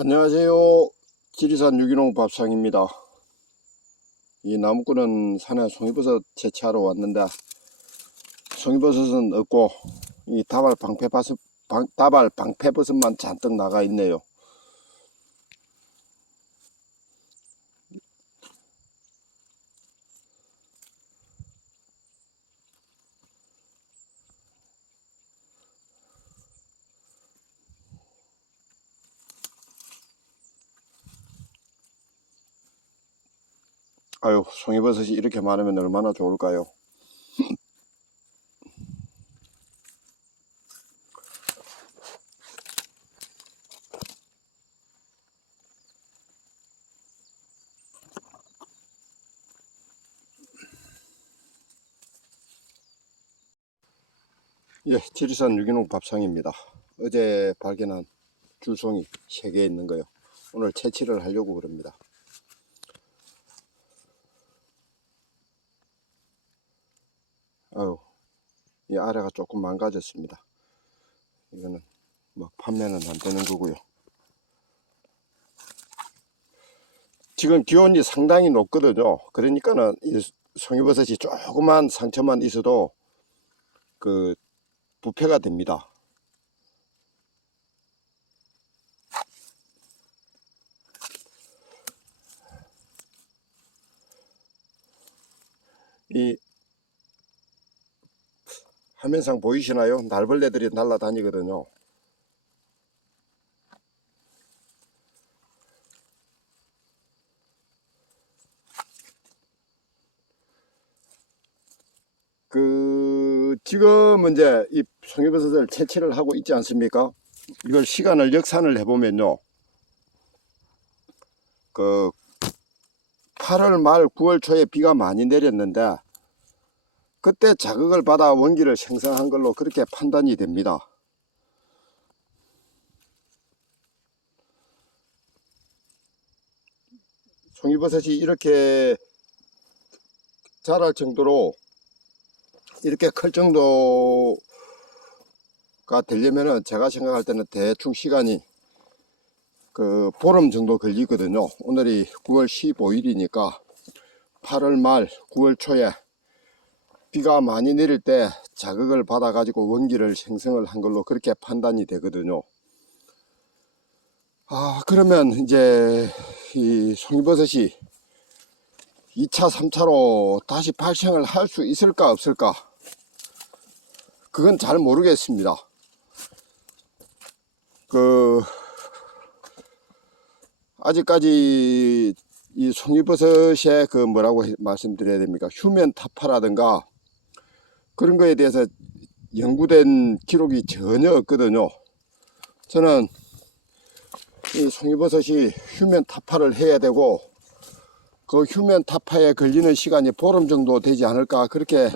안녕하세요. 지리산 유기농 밥상입니다. 이 나무꾼은 산에 송이버섯 채취하러 왔는데 송이버섯은 없고 이 다발 방패버섯만 잔뜩 나가 있네요. 아유, 송이버섯이 이렇게 많으면 얼마나 좋을까요? 예, 지리산 유기농 밥상입니다. 어제 발견한 줄송이 3개 있는 거요. 오늘 채취를 하려고 그럽니다. 아유, 이 아래가 조금 망가졌습니다. 이거는 뭐 판매는 안 되는 거고요. 지금 기온이 상당히 높거든요. 그러니까는 이 송이버섯이 조그만 상처만 있어도 그 부패가 됩니다. 이 화면상 보이시나요? 날벌레들이 날아다니거든요. 지금 이제 이 송이버섯을 채취를 하고 있지 않습니까? 이걸 시간을 역산을 해보면요. 8월 말 9월 초에 비가 많이 내렸는데 그때 자극을 받아 원기를 생성한 걸로 그렇게 판단이 됩니다. 송이버섯이 이렇게 자랄 정도로 이렇게 클 정도가 되려면은 제가 생각할 때는 대충 시간이 보름 정도 걸리거든요. 오늘이 9월 15일이니까 8월 말 9월 초에 비가 많이 내릴 때 자극을 받아 가지고 원기를 생성을 한 걸로 그렇게 판단이 되거든요. 그러면 이제 이 송이버섯이 2차 3차로 다시 발생을 할 수 있을까 없을까, 그건 잘 모르겠습니다. 아직까지 이 송이버섯의 뭐라고 말씀드려야 됩니까? 휴면 타파라든가 그런 거에 대해서 연구된 기록이 전혀 없거든요. 저는 이 송이버섯이 휴면 타파를 해야 되고 그 휴면 타파에 걸리는 시간이 보름 정도 되지 않을까 그렇게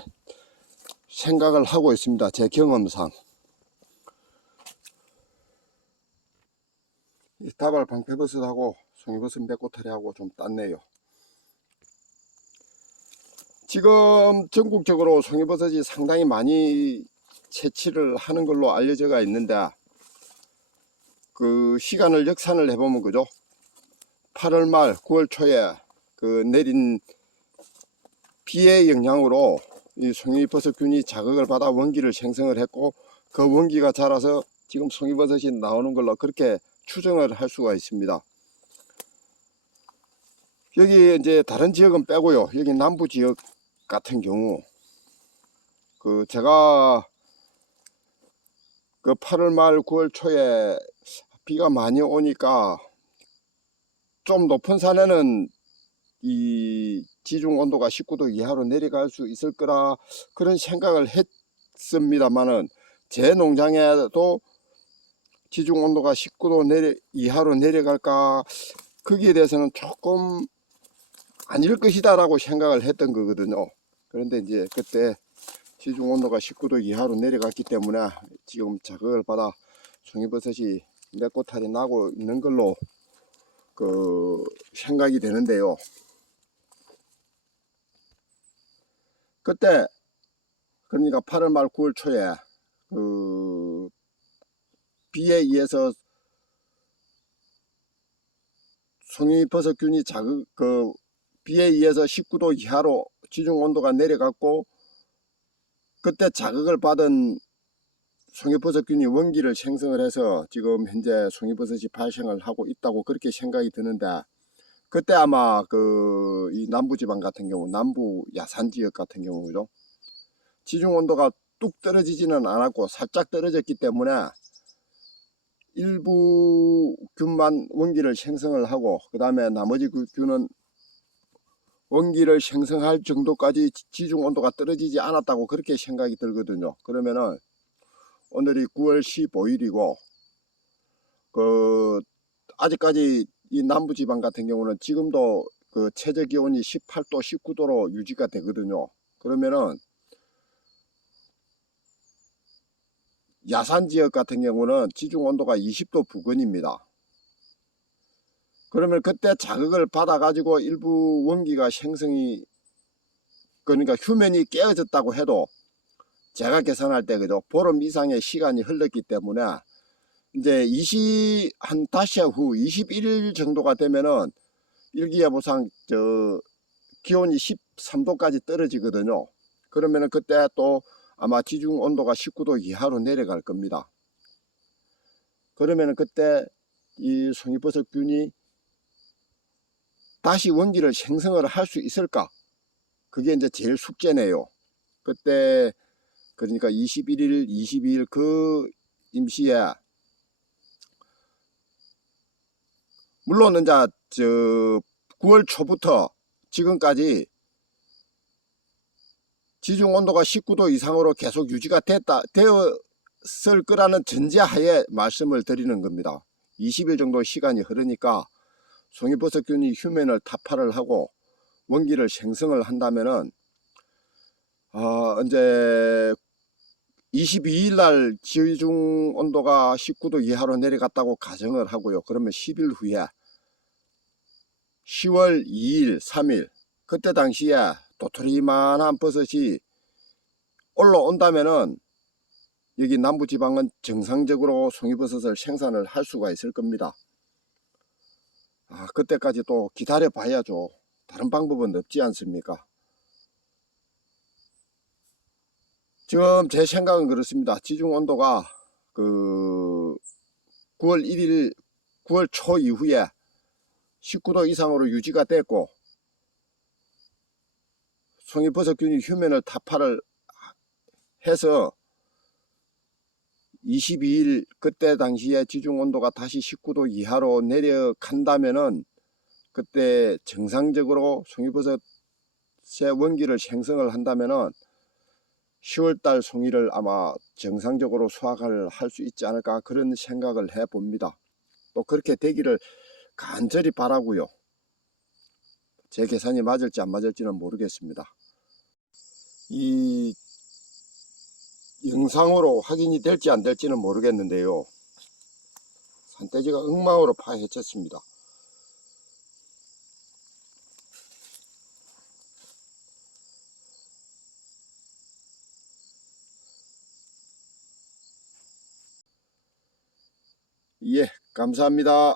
생각을 하고 있습니다. 제 경험상. 이 다발 방패버섯하고 송이버섯 메꼬타리하고 좀 땄네요. 지금 전국적으로 송이버섯이 상당히 많이 채취를 하는 걸로 알려져 있는데 시간을 역산을 해보면 그죠? 8월 말 9월 초에 내린 비의 영향으로 이 송이버섯균이 자극을 받아 원기를 생성을 했고 그 원기가 자라서 지금 송이버섯이 나오는 걸로 그렇게 추정을 할 수가 있습니다. 여기 이제 다른 지역은 빼고요. 여기 남부 지역 같은 경우 제가 8월 말 9월 초에 비가 많이 오니까 좀 높은 산에는 이 지중 온도가 19도 이하로 내려갈 수 있을 거라 그런 생각을 했습니다만은 제 농장에도 지중 온도가 19도 이하로 내려갈까, 거기에 대해서는 조금 아닐 것이다 라고 생각을 했던 거거든요. 그런데 이제 그때 지중 온도가 19도 이하로 내려갔기 때문에 지금 자극을 받아 송이버섯이 메꼬탈이 나고 있는 걸로 생각이 되는데요. 그때 그러니까 8월 말 9월 초에 비에 의해서 송이버섯균이 비에 의해서 19도 이하로 지중 온도가 내려갔고, 그때 자극을 받은 송이버섯균이 원기를 생성을 해서 지금 현재 송이버섯이 발생을 하고 있다고 그렇게 생각이 드는데, 그때 아마 이 남부지방 같은 경우, 남부 야산 지역 같은 경우죠, 지중 온도가 뚝 떨어지지는 않았고 살짝 떨어졌기 때문에 일부 균만 원기를 생성을 하고, 그 다음에 나머지 그 균은 원기를 생성할 정도까지 지중 온도가 떨어지지 않았다고 그렇게 생각이 들거든요. 그러면은 오늘이 9월 15일이고 아직까지 이 남부지방 같은 경우는 지금도 최저 기온이 18도 19도로 유지가 되거든요. 그러면은 야산 지역 같은 경우는 지중 온도가 20도 부근입니다. 그러면 그때 자극을 받아 가지고 일부 원기가 생성이, 그러니까 휴면이 깨어졌다고 해도 제가 계산할 때 그죠, 보름 이상의 시간이 흘렀기 때문에 이제 한 다시아 후 21일 정도가 되면은 일기예보상 기온이 13도까지 떨어지거든요. 그러면은 그때 또 아마 지중 온도가 19도 이하로 내려갈 겁니다. 그러면은 그때 이 송이버섯균이 다시 원기를 생성을 할 수 있을까? 그게 이제 제일 숙제네요. 그때 그러니까 21일, 22일 그 임시에, 물론 이제 9월 초부터 지금까지 지중 온도가 19도 이상으로 계속 유지가 되었을 거라는 전제하에 말씀을 드리는 겁니다. 20일 정도 시간이 흐르니까 송이버섯균이 휴면을 타파를 하고 원기를 생성을 한다면은 이제 22일 날 지중 온도가 19도 이하로 내려갔다고 가정을 하고요. 그러면 10일 후에 10월 2일, 3일 그때 당시에 도토리만한 버섯이 올라온다면은 여기 남부지방은 정상적으로 송이버섯을 생산을 할 수가 있을 겁니다. 그때까지 또 기다려 봐야죠. 다른 방법은 없지 않습니까? 지금 제 생각은 그렇습니다. 지중 온도가 9월 1일 9월 초 이후에 19도 이상으로 유지가 됐고 송이버섯균이 휴면을 타파를 해서 22일 그때 당시에 지중 온도가 다시 19도 이하로 내려간다면은 그때 정상적으로 송이버섯의 원기를 생성을 한다면은 10월달 송이를 아마 정상적으로 수확을 할 수 있지 않을까, 그런 생각을 해 봅니다. 또 그렇게 되기를 간절히 바라고요. 제 계산이 맞을지 안 맞을지는 모르겠습니다. 이 영상으로 확인이 될지 안 될지는 모르겠는데요, 산돼지가 엉망으로 파헤쳤습니다. 예, 감사합니다.